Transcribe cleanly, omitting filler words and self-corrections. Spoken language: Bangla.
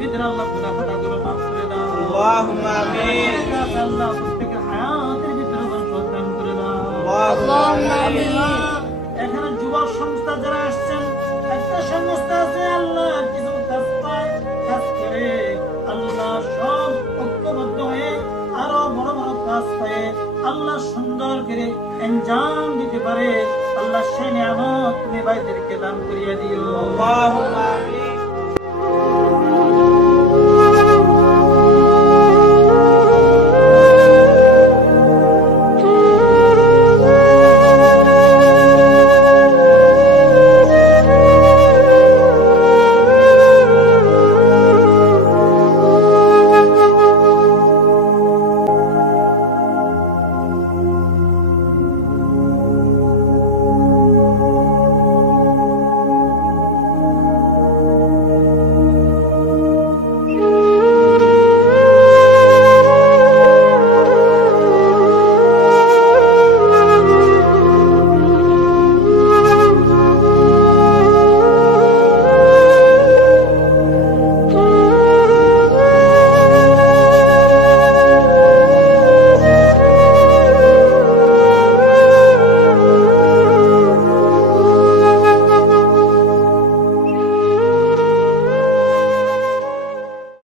মুরব্বিদের আল্লাহ গুনাহ খাতাগুলো মাফ করে দাও। আল্লাহুম্মা আমিন। আল্লাহ প্রত্যেকের হায়াতের ভিতরে বরকত দান করে দাও। আল্লাহুম্মা আমিন। এখানে যুবক সংস্থা যারা আসছেন, একটা সংস্থা আছে আল্লাহ কিছু কাজ পায়, কাজ করে আল্লাহ সব ঐক্যবদ্ধ হয়ে আরো বড় বড় কাজ পায় আল্লাহ সুন্দর করে এনজাম দিতে পারে। আল্লাহ সেই নিয়ামত তুমি ভাইদেরকে দান করিয়া দিও। আল্লাহুম্মা আমিন।